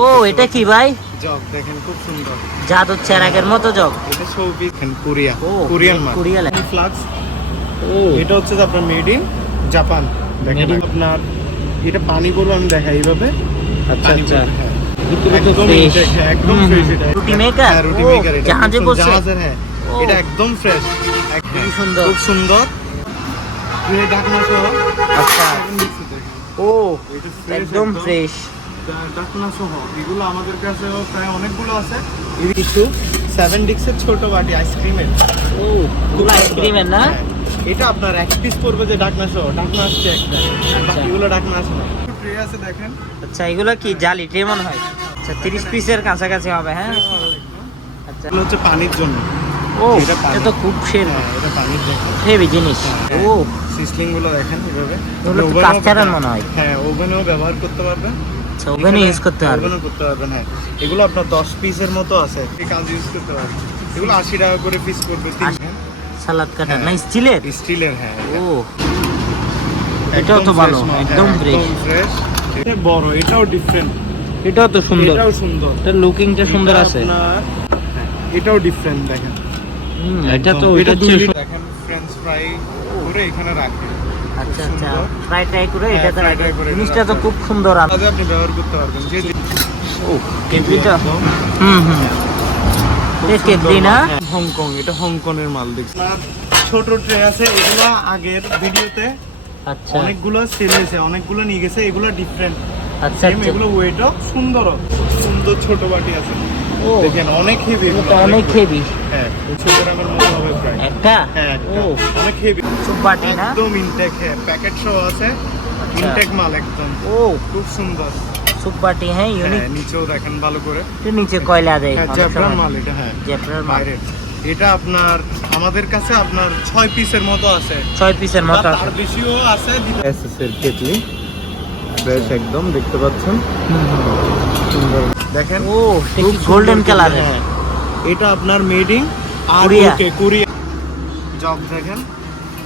ও এটা কি ভাই? জগ দেখেন খুব সুন্দর। জাদুর চেরাগের মতো জগ এটা সৌদি কোরিয়া কোরিয়ান মাল কোরিয়া ফ্লাক্স ও। এটা হচ্ছে আপনার মেড ইন জাপান দেখেন আপনার এটা পানি বলব আমি দেখাই এইভাবে। আচ্ছা আচ্ছা। একদম ফ্রেশ হ্যাঁ, এটা। রুটি মেকার? রুটি মেকার এটা। জাহাজে একদম বসে। হ্যাঁ। এটা একদম ফ্রেশ খুবই সুন্দর। খুব সুন্দর। আচ্ছা। ও একদম ফ্রেশ ডা- ঢাকনা সহ এগুলো আমাদের কাছে প্রায় অনেকগুলো আছে। কিছু সেভেন ডিক্সের ছোট বাটি আইসক্রিমের ও আইসক্রিমের না? হ্যাঁ, এটা আপনার এক পিস পড়বে যে ঢাকনা সহ ঢাকনা আসছে একটা আচ্ছা। এগুলো ঢাকনা আসে না। ট্রে আছে দেখেন। আচ্ছা এগুলো কি জালি? ট্রে মনে হয়? আচ্ছা তিরিশ পিসের কাছাকাছি হবে হ্যাঁ? আচ্ছা। এগুলো হচ্ছে পানির জন্য। ও এটা পানি। তো খুব সের হ্যাঁ এটা পানির জন্য। হেভি জিনিস। ও। সিসলিংগুলো দেখেন এভাবে। কাস্টারের মনে হয়। হ্যাঁ ওভেনেও ব্যবহার করতে পারবেন। আচ্ছা ওভেনে ইউজ করতে পারবে? ওভেনও করতে পারবেন হ্যাঁ। এগুলো আপনার দশ পিসের মতো আছে। এই কাজ ইউজ করতে পারবেন। এগুলো আশি টাকা করে পিস করবে আশি- সালাদ কাটার না হ্যাঁ। স্টিলের? স্টিলের হ্যাঁ ও এটাও তো ভালো, একদম ফ্রেশ এটা বড় এটাও ডিফারেন্ট এটাও তো সুন্দর। এটাও সুন্দর। এটা লুকিংটা সুন্দর আছে। হ্যাঁ, এটাও ডিফারেন্ট দেখেন। হুম, এটা তো এটা দিয়ে দেখেন ফ্রেঞ্চ ফ্রাই করে এখানে রাখে আচ্ছা আচ্ছা। ফ্রাই ট্রাই করে এটা জিনিসটা তো খুব সুন্দর আর আপনি ব্যবহার করতে পারবেন। যে ও কেটলিটা হুম হুম। এটা না? হংকং এটা হংকংয়ের মাল দেখছি। ছোট ট্রে আছে এগুলো আগের ভিডিওতে আচ্ছা। অনেকগুলো সেল হয়েছে অনেকগুলো নিয়ে গেছে এগুলো ডিফারেন্ট আচ্ছা আচ্ছা। এগুলো ওয়েটও সুন্দর সুন্দর ছোট বাটি আছে। দেখেন অনেক হেভি এটা অনেক হেভি হ্যাঁ দুশো গ্রামের মতো হবে প্রায়। একটা? হ্যাঁ ও। অনেক হেভি না? একদম ইনটেক হ্যাঁ প্যাকেট আছে। ইনটেক মাল একদম। ও। খুব সুন্দর। হ্যাঁ ইউনিক হ্যাঁ নিচেও দেখেন ভালো করে। একটু নিচে কয়লা দেয় হ্যাঁ মাল এটা হ্যাঁ। মাল। এটা আপনার আমাদের কাছে আপনার ছয় পিসের মতো আছে। ছয় পিসের মতো তার বেশিও আছে। এসএসএর কেটলি। বেশ একদম দেখতে পাচ্ছেন? সুন্দর। দেখেন ও গোল্ডেন কালারের হ্যাঁ এটা আপনার মেডিং আর কোরিয়া। কোরিয়া জগ দেখেন।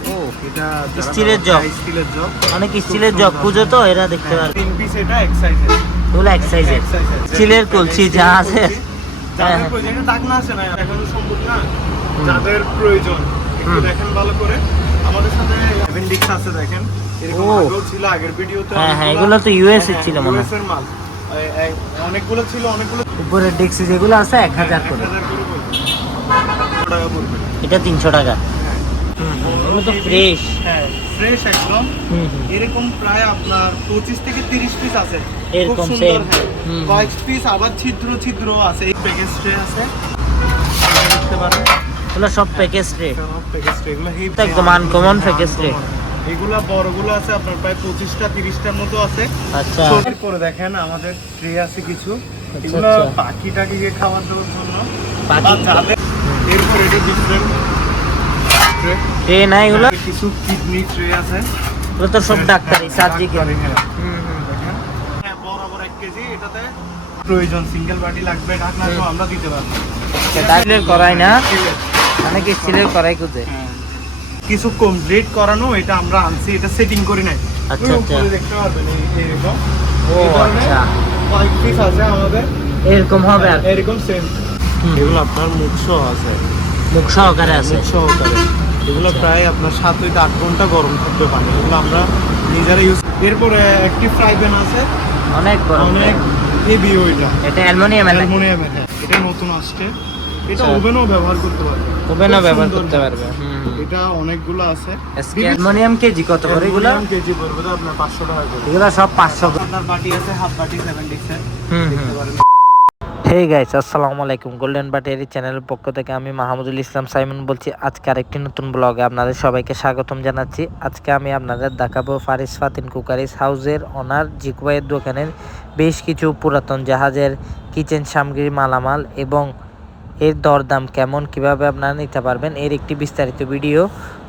ও এটা স্টিলের। হ্যাঁ, স্টিলের জগ অনেক স্টিলের জগ পুজো তো এরা দেখতে পারবে। তিন পিস এটা এক সাইজের এগুলো এক সাইজের স্টিলের কলসি যা আছে। যাদের হ্যাঁ। প্রয়োজন এটা ডাকনা আছে না এখনও সম্ভব না। যাদের প্রয়োজন একটু। দেখেন ভালো করে। আমাদের সাথে অ্যাপেন্ডিক্স আছে দেখেন। এরকম। ছিল আগের ভিডিওতে হ্যাঁ, হ্যাঁ, এগুলো তো US এর হ্যাঁ, ছিল মনে হয়। US এর মাল। অনেকগুলো ছিল অনেকগুলো উপরে ডেক্সি যেগুলো আছে এক হাজার করে। 1000 করে পড়বে। টাকা পড়বে। এটা তিনশো টাকা। এগুলো তো ফ্রেশ হ্যাঁ ফ্রেশ একদম। এরকম প্রায় আপনার পঁচিশ থেকে তিরিশ পিস আছে। এরকম। হ্যাঁ। হুম। কয়েক পিস আবার ছিদ্র ছিদ্র আছে। এই প্যাকেজ ট্রে আছে। দেখতে পারেন। এগুলো সব প্যাকেজ রে প্যাকেজ ট্রে এগুলো একদম uncommon package tray। এগুলা বড়গুলো আছে আপনার প্রায় পঁচিশটা তিরিশটার মতো আছে। আচ্ছা। করে দেখেন আমাদের ট্রে আছে কিছু। এগুলো আচ্ছা। পাখি টাকিকে খাওয়ার দেওয়ার জন্য। পাখি- বা যাদের এরপর এটা ডিফারেন্ট ট্রে। ট্রে না এগুলো? কিছু কিডনি ট্রে আছে। এগুলো তো সব ডাক্তারি সার্জিক্যাল। হ্যাঁ। হ্যাঁ বরাবর এক কেজি এটাতে প্রয়োজন সিঙ্গেল বাটি লাগবে ঢাকনা আমরা দিতে পারব। করাই না? অনেকে স্টিলের করাই খুঁজে? হ্যাঁ। কিছু কমপ্লিট করানো এটা আমরা আনছি এটা সেটিং করি নাই। আচ্ছা, আচ্ছা। দেখতে পারবেন এরকম ও আচ্ছা। কয়েক পিস আছে আমাদের। এরকম হবে আর এরকম সেম এগুলো আপনার মুখ আছে। মুখ সহকারে আছে। মুখ সহকারে এগুলো আচ্ছা। প্রায় আপনার সাত থেকে আট ঘণ্টা গরম থাকবে পানি। এগুলো আমরা নিজেরা ইউজ এরপরে একটি ফ্রাই প্যান আছে। অনেক বড় অনেক হেভি ওইটা। এটা অ্যালুমিনিয়ামের নাকি? অ্যালুমিনিয়ামের হ্যাঁ। এটা নতুন আসছে। এটা। ওভেনও ব্যবহার করতে পারবে। ওভেনও ব্যবহার করতে পারবে। এটা অনেকগুলো আছে। অ্যালুমিনিয়াম কেজি কত করে এগুলো? কেজি পড়বে তো আপনার পাঁচশো টাকা করে। এগুলো সব পাঁচশো আপনার বাটি আছে হাফ বাটি হুম হুম। পারেন গাইস আসসালামু আলাইকুম। গোল্ডেন বাটিয়ারি চ্যানেলের পক্ষ থেকে আমি মাহমুদুল ইসলাম সাইমন বলছি। আজকে আরেকটি নতুন ব্লগে আপনাদের সবাইকে স্বাগতম জানাচ্ছি। আজকে আমি আপনাদের দেখাবো ফারিস ফাতিন কুকারিস হাউজের ওনার জিকুবাইয়ের দোকানের বেশ কিছু পুরাতন জাহাজের কিচেন সামগ্রী মালামাল এবং এর দরদাম কেমন কীভাবে আপনারা নিতে পারবেন এর একটি বিস্তারিত ভিডিও।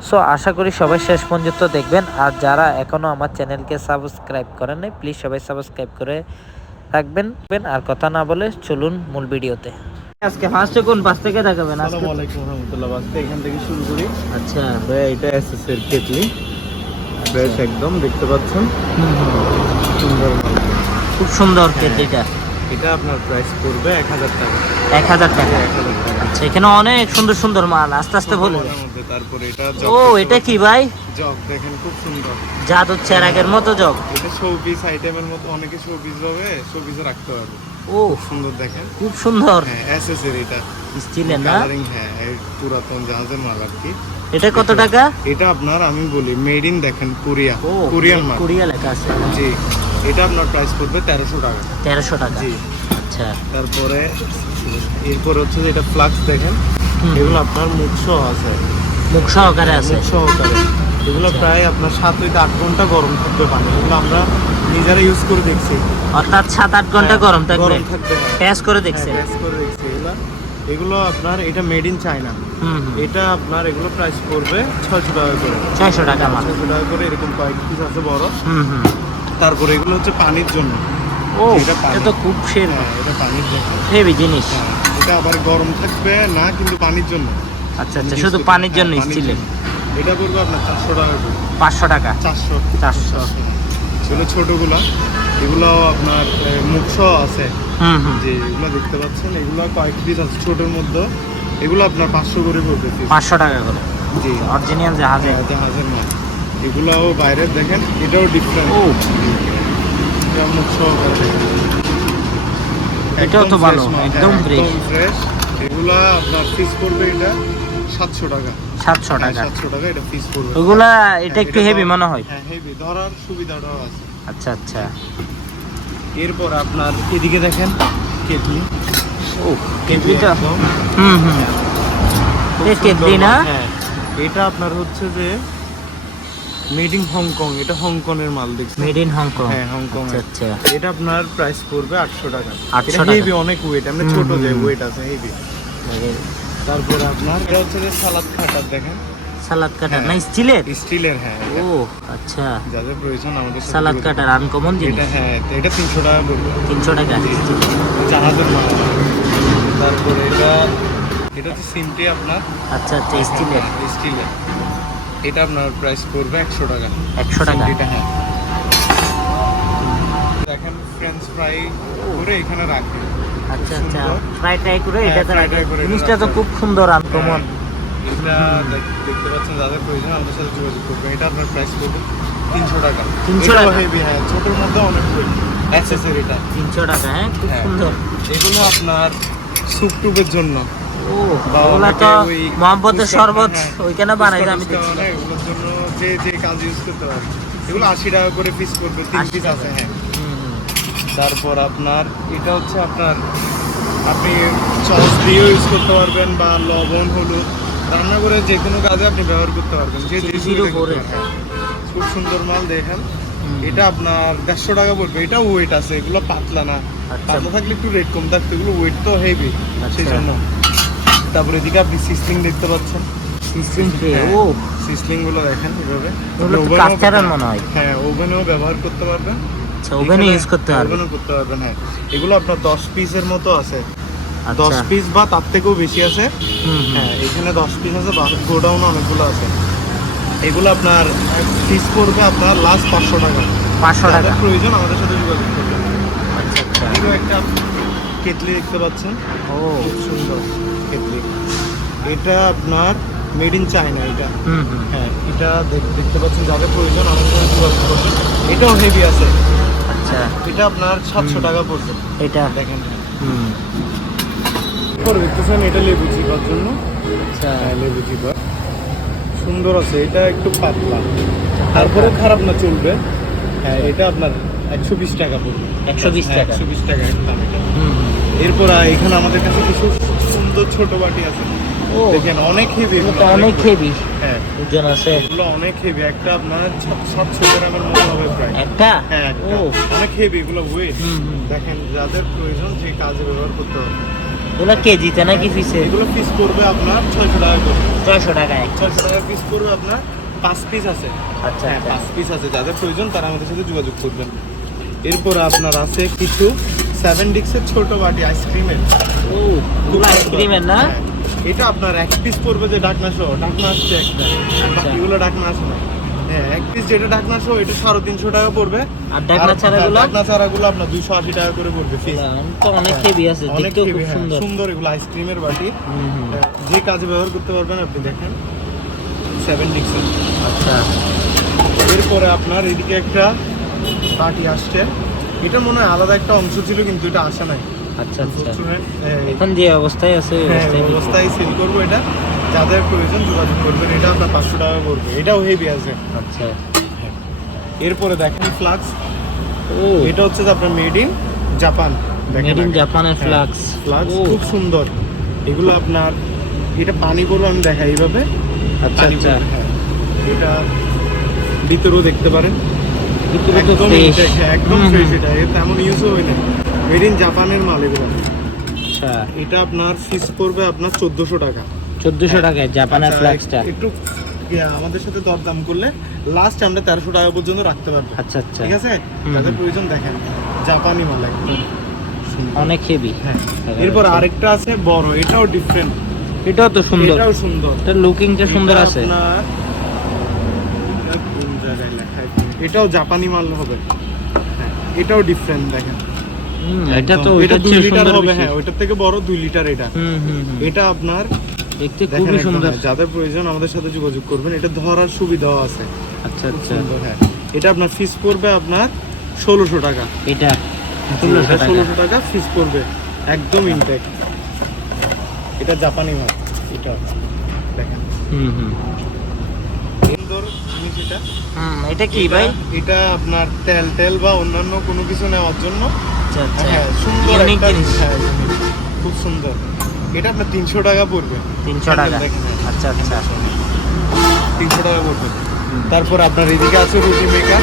সো আশা করি সবাই শেষ পর্যন্ত দেখবেন। আর যারা এখনও আমার চ্যানেলকে সাবস্ক্রাইব করেন নাই প্লিজ সবাই সাবস্ক্রাইব করে রাখবেন। আর কথা না বলে চলুন মূল ভিডিওতে। আজকে ফার্স্টে কোন পাশ থেকে দেখাবেন? আসসালামু আলাইকুম রহমতুল্লাহ আজকে এখান থেকে শুরু করি। আচ্ছা। ভাইয়া এটা এসএস এর কেটলি। বেশ একদম দেখতে পাচ্ছেন? সুন্দর খুব সুন্দর কেটলিটা। এটা আপনার প্রাইস পড়বে এক হাজার টাকা। এক হাজার টাকা? এক হাজার টাকা। আচ্ছা এখানে অনেক সুন্দর সুন্দর মাল আস্তে আস্তে বলে তারপরে এটা ও এটা কি ভাই? জগ দেখেন খুব সুন্দর। জাদুর চেরাগের মতো জগ। এটা শোপিস আইটেমের মতো অনেকে শোপিস রাখতে পারবে। ও সুন্দর দেখেন। খুব সুন্দর। হ্যাঁ এটা। স্টিলের না? হ্যাঁ পুরাতন জাহাজের মাল আর কি। এটা কত টাকা? এটা আপনার আমি বলি মেড ইন দেখেন কোরিয়া কোরিয়ান মাল। কোরিয়া লেখা আছে। জি। এটা আপনার প্রাইস পড়বে তেরোশো টাকা। তেরোশো টাকা। জি। আচ্ছা। তারপরে এরপরে হচ্ছে যে এটা ফ্লাক্স দেখেন এগুলো আপনার মুখ সহ আছে। মুখ সহকারে আছে। মুখ সহকারে এগুলো আচ্ছা। প্রায় আপনার সাত থেকে আট ঘণ্টা গরম থাকবে পানি। এগুলো আমরা নিজেরা ইউজ করে দেখছি। অর্থাৎ সাত আট ঘণ্টা হ্যাঁ, গরম থাকবে। গরম থাকবে। টেস্ট করে দেখছে হ্যাঁ, test করে দেখছি। এগুলো এগুলো আপনার এটা মেড ইন চায়না। এটা আপনার এগুলো প্রাইস পড়বে ছয়শো টাকা করে। ছয়শো টাকা ছয়শো টাকা করে এরকম কয়েক পিস আছে বড়। হুম হুম। তারপরে এগুলো হচ্ছে পানির জন্য। ও এটা পানি। এটা তো খুব সের। হ্যাঁ এটা পানির জন্য। হেভি জিনিস। হ্যাঁ, এটা আবার গরম থাকবে না কিন্তু পানির জন্য। আচ্ছা আচ্ছা শুধু পানির জন্য হ্যাঁ, পানির স্টিলের জন্য। এটা পড়বে আপনার চারশো টাকা করে। পাঁচশো টাকা? চারশো। চারশো। এগুলো ছোটগুলা। এগুলো আপনার এ, আছে। হুম হুম। যে এগুলো দেখতে পাচ্ছেন এগুলো কয়েক পিস আছে ছোটোর মধ্যে। এগুলো আপনার পাঁচশো করে পড়বে piece। পাঁচশো টাকা করে? জি। অরিজিনাল জাহাজে হ্যাঁ, জাহাজের মাল। এগুলাও বাইরের দেখেন এটাও ডিফারেন্ট ও। এটা এটাও তো ভালো, একদম হ্যাঁ, ফ্রেশ এগুলা আপনার পিস পড়বে এটা সাতশো টাকা। সাতশো টাকা। সাতশো টাকা এটা পিস পড়বে। ওগুলা এটা হ্যাঁ, একটু হেভি মনে হয়। হ্যাঁ হেভি ধরার সুবিধাটাও আছে। আচ্ছা আচ্ছা। এরপর আপনার এদিকে দেখেন কেটলি। ও কেটলিটা হুম হুম। খুব এ কেটলি না? হ্যাঁ এটা আপনার হচ্ছে যে মেড ইন হংকং এটা হংকং এর মাল দেখছি মেড ইন হংকং হ্যাঁ হংকং আচ্ছা এটা আপনার প্রাইস পড়বে আটশো টাকা। 800 এটা টাকা। হেভি অনেক ওয়েট আমরা ছোট যে ওয়েট আছে হেভি তারপরে আপনার এটা হচ্ছে সালাদ খাটার দেখেন। সালাদ কাটার হ্যাঁ। না স্টিলের? স্টিলের হ্যাঁ ও আচ্ছা। যাদের প্রয়োজন আমাদের সালাদ কাটার আনকমন জিনিস। এটা হ্যাঁ এটা তিনশো টাকা পড়বে। তিনশো টাকা? জি। জাহাজের মাল। তারপরে এটা এটা হচ্ছে সিমটি আপনার। আচ্ছা আচ্ছা স্টিলের। স্টিলের। এটা আপনার প্রাইস পড়বে একশো টাকা। একশো টাকা। এটা হ্যাঁ দেখেন ফ্রেঞ্চ ফ্রাই করে এখানে রাখে। আচ্ছা আচ্ছা। ফ্রাই ট্রাই করে হ্যাঁ, এটাতে fry রাখে। try করে এটা জিনিসটা তো খুব সুন্দর আনকমন এটা দেখতে পাচ্ছেন যাদের প্রয়োজন আমাদের সাথে যোগাযোগ করবে এটা আপনার প্রাইস পড়বে তিনশো টাকা। 300 টাকা? হেভি হ্যাঁ ছোটোর মধ্যে অনেক অ্যাক্সেসরিটা তিনশো টাকা হ্যাঁ খুব হ্যাঁ। সুন্দর। এগুলো আপনার স্যুপ টুপের জন্য। ওগুলা তো মোহাম্মদের শরবত হ্যাঁ, ওইখানে বানাই আমি দেখছি এগুলোর জন্য যে যে কাজ ইউজ করতে পারে এগুলো আশি টাকা করে পিস করবে তিন পিস আছে হ্যাঁ। তারপর আপনার এটা হচ্ছে আপনার আপনি সস দিয়েও ইউজ করতে পারবেন বা লবণ হলুদ রান্না করে যে কোনো কাজে আপনি ব্যবহার করতে পারবেন যে। খুব সুন্দর মাল দেখেন এটা আপনার দেড়শো টাকা পড়বে এটা ওয়েট আছে এগুলো পাতলা না আচ্ছা। পাতলা থাকলে একটু রেট কম থাকতো এগুলো ওয়েট তো হেভি সেই। জন্য তারপরে এদিকে আপনি সিসলিং দেখতে পাচ্ছেন। ট্রে হ্যাঁ, ও। সিসলিংগুলো দেখেন এভাবে। কাস্টারের মনে হয়। হ্যাঁ ওভেনেও ব্যবহার করতে পারবেন। আচ্ছা ওভেনে ইউজ করতে পারবে ওভেনও করতে পারবেন হ্যাঁ। এগুলো আপনার দশ পিসের মতো আছে। দশ আচ্ছা পিস বা তার থেকেও বেশি আছে। হ্যাঁ এখানে দশ পিস আছে বা গোডাউন অনেকগুলো আছে। এগুলো আপনার পিস পড়বে আপনার লাস্ট পাঁচশো টাকা। পাঁচশো টাকা। প্রয়োজন আমাদের সাথে যোগাযোগ করবেন। আচ্ছা আচ্ছা। একটা কেটলি দেখতে পাচ্ছেন। ও। খুব সুন্দর। কেটলি এটা আপনার মেড ইন চায়না এটা। হ্যাঁ এটা দেখতে পাচ্ছেন যাদের প্রয়োজন যোগাযোগ করবেন এটাও হেভি আছে। আচ্ছা। এটা আপনার সাতশো টাকা পড়বে। এটা। দেখেন। দেখতেছেন এটা লেবু চিপার জন্য। আচ্ছা। হ্যাঁ লেবু চিপা সুন্দর আছে এটা একটু পাতলা। তারপরে খারাপ না চলবে। হ্যাঁ এটা আপনার একশো বিশ টাকা পড়বে। 120 টাকা। একশো বিশ টাকা একদম। এটা। এরপর এখানে আমাদের কাছে কিছু সুন্দর ছোট বাটি আছে। দেখেন অনেক হেভি অনেক হেভি হ্যাঁ। ওজন আছে। এগুলো অনেক হেভি একটা আপনার সাতশো গ্রামের মতো হবে প্রায়। একটা? হ্যাঁ একটা। অনেক হেভি এগুলো ওয়েট দেখেন যাদের প্রয়োজন সেই কাজে ব্যবহার করতে হবে। ওগুলো কেজিতে নাকি পিসে এগুলো পিস পড়বে আপনার ছয়শো টাকা করে। ছয়শো ছয়শো টাকা পিস পড়বে আপনার পাঁচ পিস আছে। আচ্ছা হ্যাঁ আচ্ছা। পাঁচ পিস আছে। যাদের প্রয়োজন তারা আমাদের সাথে যোগাযোগ করবেন। এরপর আপনার আছে কিছু সেভেন ডিক্সের ছোট বাটি আইসক্রিমের। ও ওগুলো আইসক্রিমের না? এটা আপনার এক পিস পড়বে যে ডাকনা সহ ডাকনা আসছে একটা। বাকিগুলো ডাকনা আসে না। হ্যাঁ এক পিস যেটা ঢাকনা সহ এটা সাড়ে তিনশো টাকা পড়বে। আর ঢাকনা ছাড়াগুলো? হ্যাঁ, ঢাকনা ছাড়াগুলো আপনার দুইশো আশি টাকা করে পড়বে তো অনেক হেভি আছে অনেক হ্যাঁ, সুন্দর। সুন্দর এগুলো আইসক্রিমের বাটি। হ্যাঁ, যে কাজে ব্যবহার করতে পারবেন আপনি দেখেন। সেভেন ডিক্সেল আচ্ছা। এরপরে আপনার এদিকে একটা বাটি আসছে। এটা মনে হয় আলাদা একটা অংশ ছিল কিন্তু এটা আসা নাই। আচ্ছা আচ্ছা। এখন যে অবস্থায় আছে হ্যাঁ, অবস্থায় সেল করব এটা। যাদের প্রয়োজন যোগাযোগ করবেন এটা আপনার পাঁচশো টাকা পড়বে এটাও হেভি আছে। আচ্ছা। এরপরে দেখেন ফ্লাক্স ও। এটা হচ্ছে আপনার made in Japan made in জাপানের ফ্লাক্স ফ্লাক্স খুব সুন্দর। এগুলো আপনার এটা পানি পড়বে আমি দেখাই এইভাবে। আচ্ছা আচ্ছা। হ্যাঁ। এটা ভিতরেও দেখতে পারেন। ভিতরে তো একদম ফ্রেশ হ্যাঁ, একদম ফ্রেশ এটা। এর তেমন ইউজও হয় না। মেড ইন জাপানের মাল এগুলো। আচ্ছা। এটা আপনার ফিস পড়বে আপনার চোদ্দোশো টাকা। 1400 টাকায় জাপানের ফ্লাক্সটা একটু আমাদের সাথে দরদাম করলে লাস্ট আমরা তেরোশো টাকা পর্যন্ত রাখতে পারব। আচ্ছা আচ্ছা। ঠিক আছে? হুম। প্রয়োজন দেখেন। জাপানি মাল একদম। অনেক হেভি হ্যাঁ। এরপর আরেকটা আছে বড়। এটাও ডিফারেন্ট এটাও তো সুন্দর। এটাও সুন্দর। এটা লুকিংটা সুন্দর আছে। আপনার- কোন জায়গায় লেখা আছে? এটাও জাপানি মাল হবে। হ্যাঁ এটাও ডিফারেন্ট দেখেন। এটা তো এটা এটা দুই চেয়ে লিটার হবে হ্যাঁ ওইটার থেকে বড় দুই লিটার এটা। হুম হুম হুম। এটা আপনার দেখতে খুবই একদম, সুন্দর। হ্যাঁ, যাদের প্রয়োজন আমাদের সাথে যোগাযোগ করবেন এটা ধরার সুবিধাও আছে। আচ্ছা আচ্ছা। সুন্দর হ্যাঁ। এটা আপনার ফিস পড়বে আপনার ষোলোশো টাকা। এটা ষোলোশো টাকা। ষোলোশো টাকা ফিস পড়বে একদম ইনটেক এটা জাপানি মাল এটা দেখেন। হুম হুম। এটা হুম এটা কি ভাই? এটা আপনার তেল তেল বা অন্যান্য কোনো কিছু নেওয়ার জন্য। আচ্ছা আচ্ছা। হ্যাঁ সুন্দর একটা হ্যাঁ, খুব সুন্দর। এটা আপনার তিনশো টাকা পড়বে। তিনশো টাকা। আচ্ছা আচ্ছা। তিনশো টাকা পড়বে। তারপর আপনার এদিকে আছে রুটি মেকার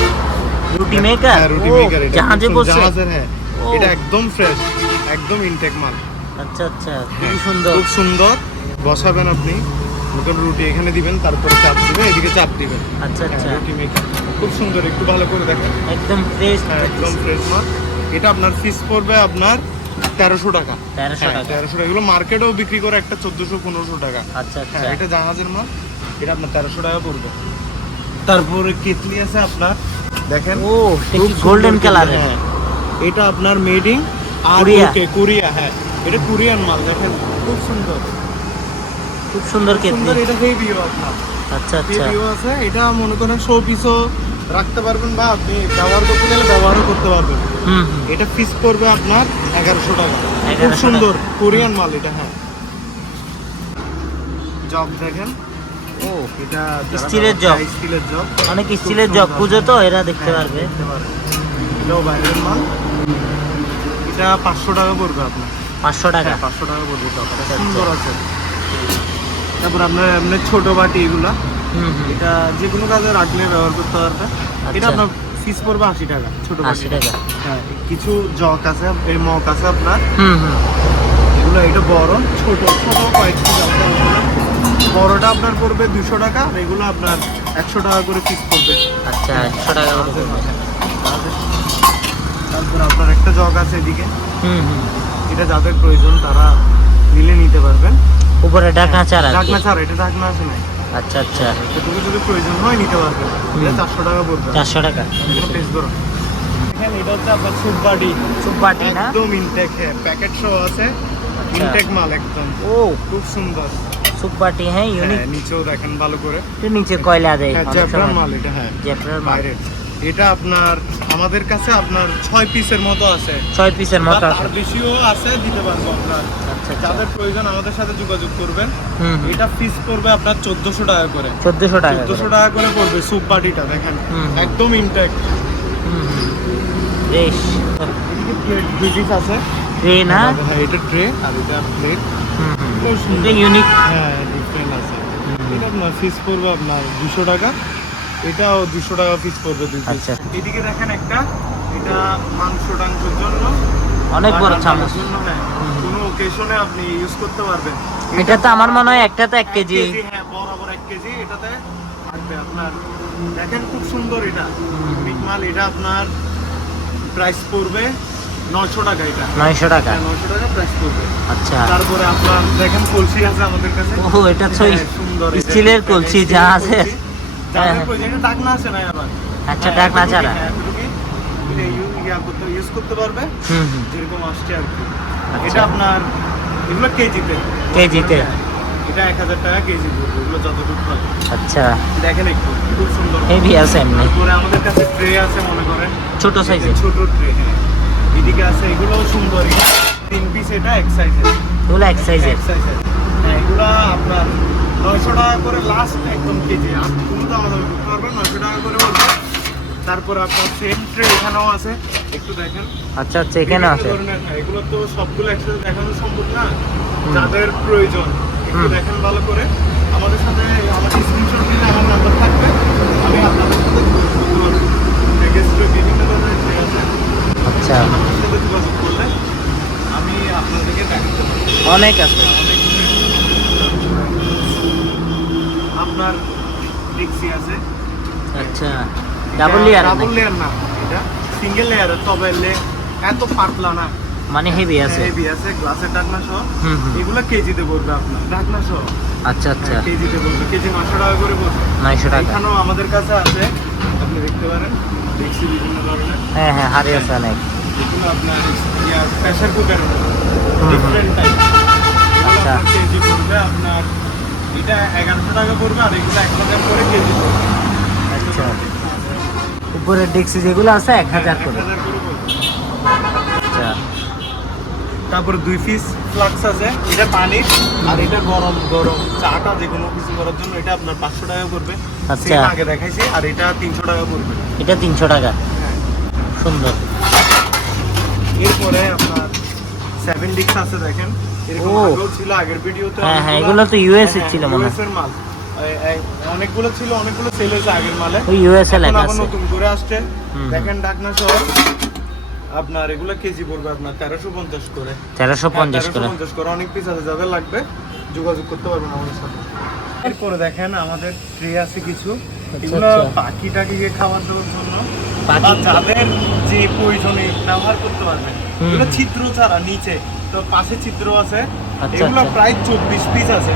রুটি মেকার হ্যাঁ রুটি মেকার এটা জাহাজে বসে? জাহাজের হ্যাঁ। এটা একদম ফ্রেশ একদম ইনটেক মাল। আচ্ছা আচ্ছা। হ্যাঁ, খুবই সুন্দর। খুব সুন্দর। বসাবেন আপনি। নতুন রুটি এখানে দিবেন তারপরে চাপ দিবেন এদিকে চাপ দিবেন। আচ্ছা হ্যাঁ, আচ্ছা। রুটি মেকার খুব সুন্দর একটু ভালো করে দেখেন। একদম ফ্রেশ হ্যাঁ, একদম ফ্রেশ মাল। এটা আপনার ফিস পড়বে আপনার তেরোশো টাকা। তেরোশো হ্যাঁ, টাকা। তেরোশো টাকা। এগুলো মার্কেটেও বিক্রি করে একটা চোদ্দশো পনেরোশো টাকা। আচ্ছা আচ্ছা। এটা জাহাজের মাল। এটা আপনার তেরোশো টাকা পড়বে। তারপরে কেতলি আছে আপনার দেখেন। ও গোল্ডেন কেতলি, হ্যাঁ। এটা আপনার মেড ইন আর। কোরিয়া হ্যাঁ। এটা কোরিয়ান মাল দেখেন। খুব সুন্দর। খুব সুন্দর সুন্দর এটা হেভিও আপনার। আচ্ছা আচ্ছা। হেভিও আছে এটা মনে করেন শো পিসও রাখতে পারবেন বা আপনি ব্যবহার করতে গেলে ব্যবহারও করতে পারবেন। হুম এটা ফিস পড়বে আপনার এগারোশো টাকা। খুব সুন্দর কোরিয়ান মাল এটা হ্যাঁ। জব দেখেন। ও এটা স্টিলের জগ। হ্যাঁ, স্টিলের জব অনেক স্টিলের সুন্দর। জগ তো এরা দেখতে হ্যাঁ, পারবে। দেখতে পারবে। এটাও বাইরের মাল। এটা পাঁচশো টাকা পড়বে আপনার। পাঁচশো টাকা। হ্যাঁ পাঁচশো টাকা পড়বে জব আচ্ছা, সুন্দর আছে। তারপর আপনার এমনি ছোট বাটি এগুলা। এটা যে কোনো কাজে রাখলে ব্যবহার করতে পারবে। এটা আচ্ছা। আপনার ফিস পড়বে আশি টাকা ছোট আশি টাকা। হ্যাঁ কিছু জগ আছে এই মগ আছে আপনার। হুম হুম। এগুলো এটা বড় ছোট ছোট কয়েকটি বড়টা আপনার পড়বে দুশো টাকা আর এগুলো আপনার একশো টাকা করে পিস পড়বে। আচ্ছা একশো টাকা। তারপর আপনার একটা জগ আছে এদিকে। হুম হুম। এটা যাদের প্রয়োজন তারা নিলে নিতে পারবেন। উপরে ঢাকনা কি। ঢাকনা ছাড়া এটা ঢাকনা আছে না? আচ্ছা আচ্ছা। এটুকু যদি প্রয়োজন হয় নিতে পারবে। এটা চারশো টাকা পড়বে। চারশো টাকা। পেস ধরো। এখানে এটা হচ্ছে আপনার সুপ বাটি সুপ বাটি না? একদম ইনটেক হ্যাঁ প্যাকেট সহ আছে। আচ্ছা। ইনটেক মাল একদম। ও। খুব সুন্দর। সুপ বাটি হ্যাঁ ইউনিক হ্যাঁ নিচেও দেখেন ভালো করে। নিচে কয়লা দেয় হ্যাঁ সময়। মাল এটা হ্যাঁ। জ্যাপরার মাল। এটা আপনার আমাদের কাছে আপনার ছয় পিসের মতো আছে। ছয় পিসের মতো আছে। তার বেশিও আছে দিতে পারব আমরা আচ্ছা আচ্ছা। যাদের প্রয়োজন আমাদের সাথে যোগাযোগ করবেন। এটা পিস পড়বে আপনার চোদ্দশো টাকা করে। চোদ্দশো টাকা চোদ্দশো। টাকা করে পড়বে সুপ বাটিটা দেখেন। একদম হুম বেশ। দুই পিস আছে। ট্রে না? হ্যাঁ এটা ট্রে আর এটা প্লেট ইউনিক হ্যাঁ ডিফারেন্ট আছে। এটা আপনার ফিস পড়বে আপনার দুশো টাকা। এটাও দুশো টাকা পিস পড়বে দুই পিস আচ্ছা। এদিকে দেখেন একটা এটা মাংস টাংসের জন্য। অনেক বড় চামচ। জন্য, হ্যাঁ, কোনো ওকেশনে আপনি ইউজ করতে পারবেন। এটা তো আমার মনে হয় একটাতে এক কেজি। হ্যাঁ বরাবর এক কেজি এটাতে থাকবে আপনার। দেখেন খুব সুন্দর এটা। মাল এটা আপনার প্রাইস পড়বে নয়শো টাকা এটা। নয়শো টাকা। হ্যাঁ নয়শো টাকা প্রাইস পড়বে। আচ্ছা। তারপরে আপনার দেখেন কলসি আছে আমাদের কাছে। ও এটা হ্যাঁ, সুন্দর স্টিলের কলসি যা আছে। হ্যাঁ। না আচ্ছা, হ্যাঁ, এতটুকুই, ছাড়া। হ্যাঁ, ইয়া করতে ইউজ করতে পারবে। হুম হুম। যেরকম আসছে আর কি। আচ্ছা। এটা আপনার এগুলো কেজিতে। কেজিতে? এটা এক হাজার টাকা কেজি পড়বে এগুলো যতটুকু হয়। আচ্ছা। দেখেন একটু খুব সুন্দর। হেভি আছে এমনি। তারপরে আমাদের কাছে ট্রে আছে মনে করেন। ছোট সাইজের ছোট ট্রে হ্যাঁ। এদিকে আছে এগুলোও সুন্দর। তিন পিস এটা এক সাইজের এগুলো এক সাইজের এক সাইজের হ্যাঁ এগুলো আপনার নয়শো টাকা করে লাস্ট একদম কেজি। আর কোনো দাম দাম করতে পারবেন? নয়শো টাকা করে বলবে তারপর আপনার সেম ট্রে এখানেও আছে। একটু দেখেন। আচ্ছা আচ্ছা এখানে আছে। এগুলো তো সবগুলো একসাথে দেখানো সম্ভব না। যাদের প্রয়োজন একটু দেখেন ভালো করে। আমাদের সাথে আমাদের স্ক্রিনশট দিলে আমার নাম্বার থাকবে। আমি আপনাদের সাথে প্যাকেজটা বিভিন্ন ধরনের ট্রে আছে? আচ্ছা। আমার সাথে যোগাযোগ করলে আমি আপনাদেরকে দেখাতে অনেক আছে অনেক আপনার ডিক্সি আছে আচ্ছা ডাবল লেয়ার ডাবল লেয়ার না এটা সিঙ্গেল লেয়ার তবে এত পাতলা না। মানে হেভি আছে? হেভি আছে গ্লাসের ঢাকনা সহ। এগুলো কেজিতে পড়বে আপনার ঢাকনা সহ। আচ্ছা আচ্ছা। হ্যাঁ, কেজিতে পড়বে কেজি নশো টাকা করে পড়বে। নয়শো টাকা। এখানেও আমাদের কাছে আছে আপনি দেখতে পারেন দেখছি বিভিন্ন ধরনের। হ্যাঁ হ্যাঁ হাড়ি আছে অনেক। এগুলো আপনার প্রেশার কুকার ডিফারেন্ট টাইপ আচ্ছা। কেজি পড়বে আপনার এটা এগারোশো টাকা পড়বে আর এগুলো এক হাজার করে কেজি পড়বে। আচ্ছা। উপরে ডেক্সি যেগুলো আছে এক হাজার করে আচ্ছা তারপর দুই পিস ফ্লাক্স আছে এটা পানির আর এটা গরম গরম চাটা যে কোনো কিছু করার জন্য এটা আপনার পাঁচশো টাকা পড়বে আচ্ছা। আগে দেখাইছি আর এটা তিনশো টাকা পড়বে এটা তিনশো টাকা। সুন্দর এরপরে আপনার সেভেন ডিক্স আছে দেখেন এরকম। ছিল আগের ভিডিওতে হ্যাঁ, হ্যাঁ, এগুলো তো US এর হ্যাঁ, ছিল মনে হয়। এর মাল অনেকগুলো ছিল অনেকগুলো সেল হয়েছে আগের মালে। ওই ইউএসএ লেখা আছে। নতুন করে আসছে। দেখেন ডাকনা সহ। আপনার এগুলো কেজি পড়বে আপনার তেরোশো পঞ্চাশ করে। তেরোশো পঞ্চাশ হ্যাঁ, করে। 1350 করে। অনেক পিস আছে যাদের লাগবে যোগাযোগ করতে পারবেন আমাদের সাথে। এরপরে দেখেন আমাদের ট্রে আছে কিছু। এগুলো আচ্ছা। পাখি টাকিকে খাওয়ার জন্য। যাদের যে প্রয়োজনে ব্যবহার করতে পারবে। এগুলো ছিদ্র ছাড়া নিচে। তো পাশে ছিদ্র আছে। আচ্ছা, এগুলো আচ্ছা। প্রায় চব্বিশ পিস আছে।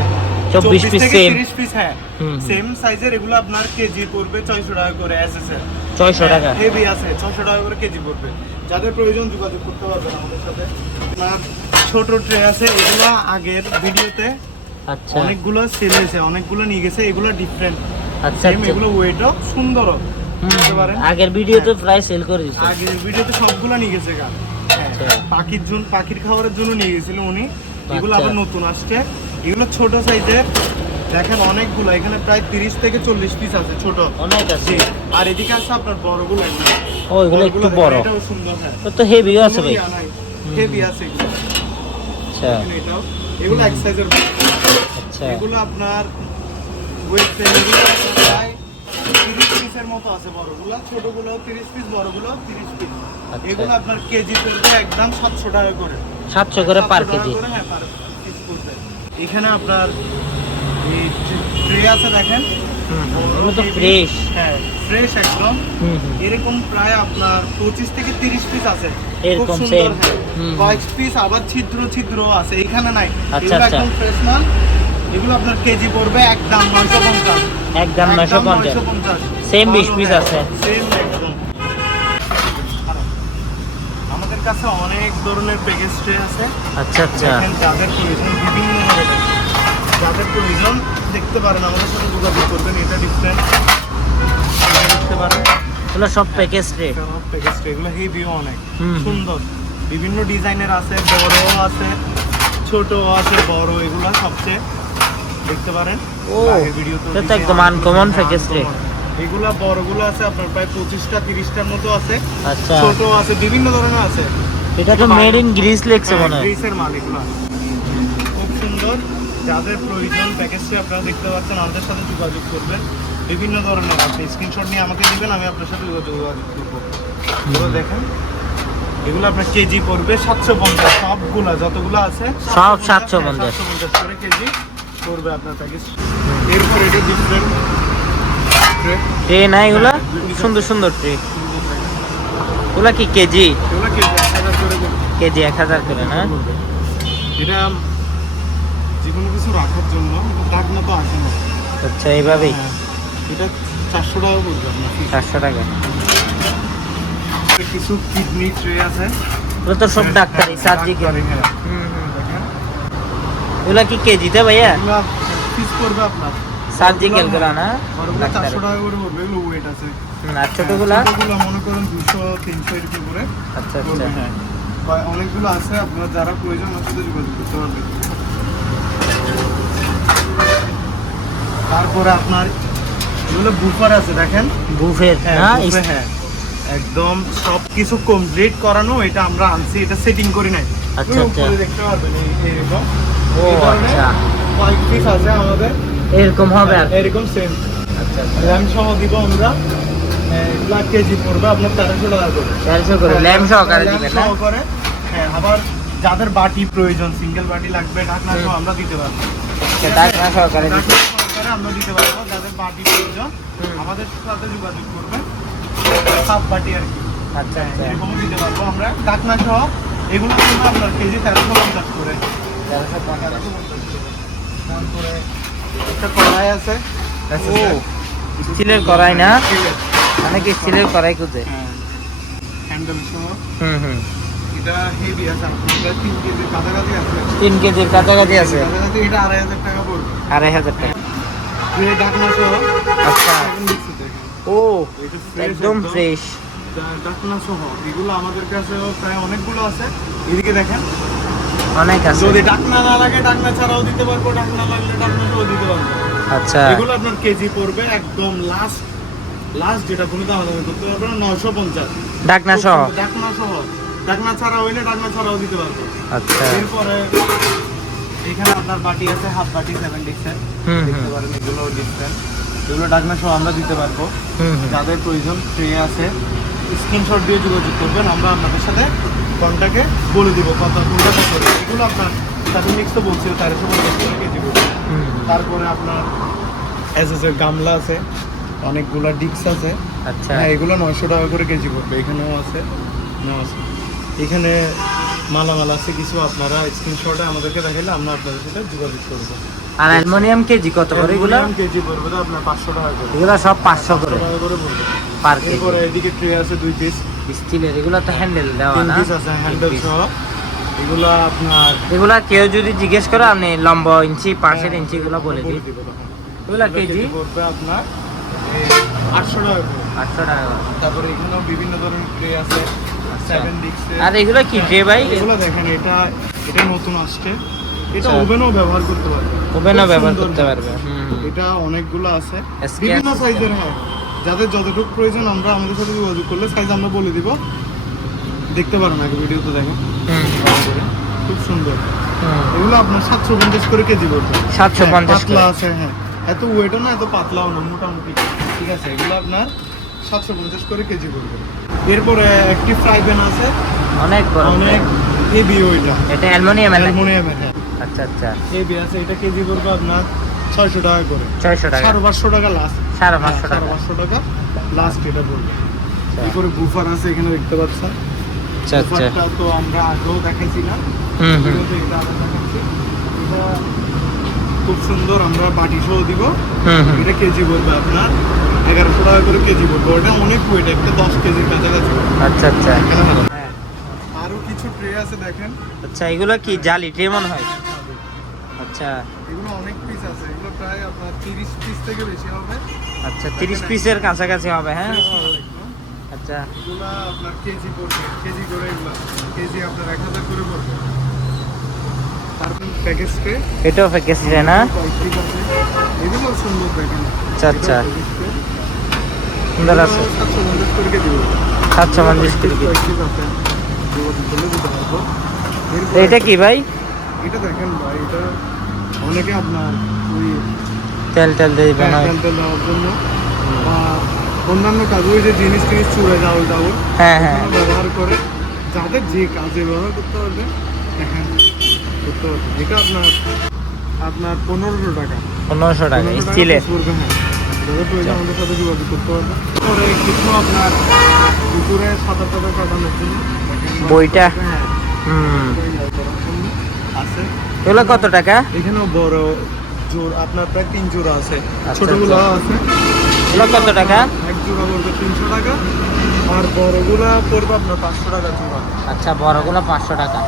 24 piece থেকে same। তিরিশ পিস হ্যাঁ। সেম সাইজের এগুলো আপনার কেজি পড়বে ছয়শো টাকা করে এসএসএ ছয়শো টাকা। হেভি আছে ছশো টাকা করে কেজি পড়বে। যাদের প্রয়োজন যোগাযোগ করতে পারবেন আমাদের সাথে। আপনার ছোট ট্রে আছে এগুলো আগের ভিডিওতে আচ্ছা। অনেকগুলো সেল হয়েছে অনেকগুলো নিয়ে গেছে এগুলো ডিফারেন্ট আচ্ছা আচ্ছা। এগুলো ওয়েটও সুন্দরও। পারেন? আগের ভিডিওতে প্রায় সেল করে দিচ্ছে আগের ভিডিওতে সবগুলো নিয়ে গেছে গা। হ্যাঁ, আচ্ছা। পাখির জন্য পাখির খাবারের জন্য নিয়ে গেছিল উনি। এগুলো আচ্ছা। আবার নতুন আসছে। এগুলো ছোট সাইজের। দেখেন অনেকগুলো এখানে প্রায় তিরিশ থেকে চল্লিশ পিস আছে ছোট। অনেক আছে। আর এদিকে আছে আপনার বড়গুলো ও এগুলো একটু বড়। দেখেন, এটাও সুন্দর হ্যাঁ। তো তো হেভিও আছে ভাই। হেভি আছে এগুলো। আচ্ছা। এটাও। এগুলো এক সাইজের আচ্ছা। এগুলো আপনার ওয়েট এগুলো প্রায় তিরিশ পিসের মতো আছে বড়গুলো। ছোটগুলো তিরিশ পিস বড়গুলো তিরিশ পিস আচ্ছা। এগুলো আপনার কেজি পড়বে একদম সাতশো টাকা করে। সাতশো করে পার কেজি। হ্যাঁ। এখানে আপনার এই ট্রে আছে দেখেন। ফ্রেশ হ্যাঁ ফ্রেশ একদম। এরকম প্রায় আপনার পঁচিশ থেকে তিরিশ পিস আছে। খুব সুন্দর same? হ্যাঁ। হুম। কয়েক পিস আবার ছিদ্র ছিদ্র আছে। এখানে নাই। আচ্ছা, এগুলো আচ্ছা। একদম ফ্রেশ মাল। এগুলো আপনার কেজি পড়বে একদম নয়শো পঞ্চাশ। একদম নয়শো পঞ্চাশ। Same 20 piece আছে। সেম একদম। আমাদের কাছে অনেক ধরনের প্যাকেজ ট্রে আছে। আচ্ছা আচ্ছা। যাদের বিভিন্ন যাদের প্রয়োজন দেখতে পারেন আমাদের সাথে যোগাযোগ করবেন এটা ডিফারেন্ট দেখতে পারেন। এগুলো সব প্যাকেজ রে প্যাকেজ এগুলো হেভিও অনেক। সুন্দর। বিভিন্ন ডিজাইনের আছে বড়ও আছে ছোটও আছে বড় এগুলো সবচেয়ে দেখতে পারেন। ও, ভিডিওতে তো একদম কাছে package রে। এগুলা বড়গুলো আছে আপনার প্রায় পঁচিশটা তিরিশটার মতো আছে। আচ্ছা। ছোট আছে বিভিন্ন ধরনের আছে। এটা তো মেড ইন গ্রিস লেগছে মনে হয়। গ্রিসের মাল এগুলো যাদের প্রয়োজন প্যাকেজটি আপনারা দেখতে পাচ্ছেন আমাদের সাথে যোগাযোগ করবেন। বিভিন্ন ধরনের আপনি স্ক্রিনশট নিয়ে আমাকে দিবেন আমি আপনার সাথে যোগাযোগ করব। এগুলো দেখেন। এগুলো আপনার কেজি পড়বে সাতশো পঞ্চাশ সবগুলা যতগুলো আছে সব সাতশো পঞ্চাশ। করে কেজি পড়বে আপনার প্যাকেজ এরপর এটা ডিফারেন্ট ট্রে না এগুলা? সুন্দর সুন্দর ট্রে ওগুলা কি কেজি? কেজি এক হাজার করে না? এটা যে কোনো কিছু রাখার জন্য ঢাকনা তো আসে না। আচ্ছা এইভাবেই? হ্যাঁ, এটা চারশো টাকা পড়বে আপনার চারশো টাকা। কিছু কিডনি ট্রে আছে। এগুলো তো সব ডাক্তারি ডাক্তারি, হ্যাঁ। হুম হুম দেখেন। এগুলো কি কেজিতে ভাইয়া? পিস পড়বে আপনার। সার্জিক্যালগুলো না? ডাক্তারি। চারশো টাকা করে পড়বে ওয়েট আছে। আর ছোটগুলা? ছোটগুলো মনে করেন দুশো তিনশো এরকম করে আচ্ছা আচ্ছা। হ্যাঁ। অনেকগুলো আছে আপনার যারা প্রয়োজন যোগাযোগ করতে পারবেন। তারপরে আপনার এগুলো বুফার আছে দেখেন। বুফের হ্যাঁ হ্যাঁ একদম সব কিছু কমপ্লিট করানো এটা আমরা আনছি এটা সেটিং করি নাই। আচ্ছা, আচ্ছা। দেখতে পারবেন এই- এইরকম ও আচ্ছা। কয়েক পিস আছে আমাদের। এরকম হবে আর এরকম সেম আচ্ছা আচ্ছা। র্যাম সহ দিব আমরা। কেজি পড়বে আপনার তেরোশো টাকা করে। করে সহকারে ল্যাম্প দিবেন সহকারে, হ্যাঁ আবার যাদের বাটি প্রয়োজন সিঙ্গেল বাটি লাগবে ঢাকনা সহ আমরা দিতে পারব। আচ্ছা, ঢাকনা সহকারে। আমরা দিতে পারব যাদের বাটি প্রয়োজন। আমাদের সাথে যোগাযোগ করবে। বাটি আর কি। আচ্ছা আচ্ছা। এরকমও দিতে পারব আমরা। সহ এগুলো কিন্তু আপনার কেজি তেরোশো পঞ্চাশ করে। তেরোশো পঞ্চাশ। তারপরে একটা কড়াই আছে। ও স্টিলের কড়াই না। অনেকে স্টিলের কড়াই খুঁজে? হ্যাঁ হ্যান্ডেল সহ। হুম হুম। এটা হেভি আছে আপনার তিন কেজির কাছাকাছি আছে। তিন কেজির কাছাকাছি আছে? এটা আড়াই হাজার টাকা পড়বে। আড়াই হাজার টাকা। ঢাকনা সহ। আচ্ছা। এখন দিচ্ছি দেখেন। ও একদম ফ্রেশ ঢাকনা সহ এগুলো আমাদের কাছে প্রায় অনেকগুলো আছে। এদিকে দেখেন। অনেক আছে। যদি ঢাকনা না লাগে ঢাকনা ছাড়াও দিতে পারব ঢাকনা লাগলে ঢাকনা সহ দিতে পারব। আচ্ছা। এগুলো আপনার কেজি পড়বে একদম লাস্ট লাস্ট যেটা কোনো দাম দামি করতে পারব না নয়শো পঞ্চাশ। ঢাকনা সহ? ঢাকনা সহ। ঢাকনা ছাড়া হইলে ঢাকনা ছাড়াও দিতে পারব। আচ্ছা। এরপরে এখানে আপনার বাটি আছে হাফ বাটি সেভেন ডিক্সের দেখতে পারেন এগুলো ডিফারেন্ট এগুলো ঢাকনা সহ আমরা দিতে পারব। যাদের প্রয়োজন ট্রে আছে। স্ক্রিনশট দিয়ে যোগাযোগ করবেন আমরা আপনাদের সাথে কন্ট্যাক্টে বলে দিব কত কোনটা কত করে। এগুলো আপনার সাথে মিক্স তো বলছিল তেরোশো পঞ্চাশ টাকা কেজি। তারপরে আপনার এস এস এর গামলা আছে অনেকগুলো ডিক্স আছে। আচ্ছা। হ্যাঁ এগুলো নয়শো টাকা করে কেজি পড়বে এখানেও আছে নাও আছে। এখানে মালামাল আছে কিছু আপনারা স্ক্রিনশটে আমাদেরকে দেখাইলে আমরা আপনাদের সাথে যোগাযোগ করব। আর অ্যালুমিনিয়াম কেজি কত করে এগুলো? কেজি পড়বে তো আপনার পাঁচশো টাকা করে। এগুলো সব পাঁচশো করে করে পড়বে। Per KG. এরপরে এদিকে ট্রে আছে দুই পিস স্টিলের এগুলো তো হ্যান্ডেল দেওয়া না? পিস আছে হ্যান্ডেল সহ। এগুলো আপনার এগুলা কেউ যদি জিজ্ঞেস করে আপনি লম্বা ইঞ্চি পাশের ইঞ্চি গুলো বলে। এগুলা এগুলো কেজি পড়বে আপনার আটশো টাকা আটশো টাকা। তারপরে এখানেও বিভিন্ন ধরনের ট্রে আছে ডিক্সের আর এগুলো কি ড্রে ভাই? এগুলো দেখেন এটা এটা নতুন আসছে। এটা আচ্ছা। ওভেনও ব্যবহার করতে পারবে। ওভেনও ব্যবহার করতে পারবে। এটা অনেকগুলো আছে। বিভিন্ন সাইজের হ্যাঁ। যাদের যতটুকু প্রয়োজন আমরা আমাদের সাথে যোগাযোগ করলে সাইজ আমরা বলে দিব। দেখতে পারেন আগে ভিডিওতে দেখেন। হুম, খুব সুন্দর। এগুলো আপনার সাতশো পঞ্চাশ করে কেজি পড়বে। 750 হ্যাঁ, করে। আছে হ্যাঁ। এত ওয়েটও না এত পাতলাও না মোটামুটি। ঠিক আছে এগুলো আপনার সাতশো পঞ্চাশ করে কেজি পড়বে। এরপরে একটি ফ্রাই প্যান আছে। অনেক বড় অনেক হেভি ওইটা এটা। অ্যালুমিনিয়াম অ্যালুমিনিয়াম হ্যাঁ আচ্ছা আচ্ছা। হেভি আছে এটা কেজি পড়বে আপনার ছয়শো টাকা করে। ছয়শো টাকা। সাড়ে পাঁচশো টাকা লাস্ট সাড়ে পাঁচশো সাড়ে টাকা। পাঁচশো টাকা লাস্ট এটা পড়বে। আচ্ছা। এরপরে বুফার আছে এখানে দেখতে পাচ্ছেন? আচ্ছা আচ্ছা। তো আমরা আগেও দেখাইছিলাম। হুম হুম। ভিডিওতে এটা দেখাচ্ছি এটা খুব সুন্দর আমরা বাটি সহ দিব। এটা কেজি পড়বে আপনার? এগারোশো টাকা করে কেজি বলব। ওটা অনেক ওয়েট একটা দশ কেজির কাছাকাছি। আচ্ছা আচ্ছা। হ্যাঁ। আরও কিছু ট্রে আছে দেখেন। আচ্ছা এগুলো কি জালি ট্রে মনে হয়? আচ্ছা। এগুলো অনেক পিস আছে। এগুলো প্রায় আপনার তিরিশ পিস থেকে বেশি হবে। আচ্ছা তিরিশ পিসের কাছাকাছি হবে হ্যাঁ? আচ্ছা। এগুলো আপনার কেজি পড়বে। কেজি করে এগুলো। কেজি আপনার এক হাজার করে পড়বে। এটাও প্যাকেজ ট্রে না? আচ্ছা আচ্ছা। সুন্দর আছে। সাতশো পঞ্চাশ কেজি এটা কি ভাই? এটা দেখেন ভাই এটা অনেকে আপনার ওই তেল তেল দিয়ে বানায়। তেল দেওয়ার জন্য। বা অন্যান্য কাজ ওই যে জিনিস টিনিস চুড়ে যাওয়াল টাউল হ্যাঁ হ্যাঁ। ব্যবহার করে যাদের যে কাজে ব্যবহার করতে পারবে দেখেন করতে এটা আপনার আপনার পনেরোশো টাকা। পনেরোশো টাকা 1500 স্টিলের। piece পড়বে, হ্যাঁ। যাদের প্রয়োজন আমাদের সাথে যোগাযোগ করতে পারবে পরে কিছু আপনার দুপুরে সাঁতার টাতার কাটানোর জন্য। বইটা? হ্যাঁ। হুম। আছে। এগুলো কত টাকা? এখানেও বড় জোর আপনার প্রায় তিন জোড়া আছে। আচ্ছা, ছোটগুলো আছে। এগুলো কত টাকা? এক জোড়া পড়বে তিনশো টাকা। আর বড়গুলা পড়বে আপনার পাঁচশো টাকা জোড়া। আচ্ছা বড়গুলো পাঁচশো টাকা।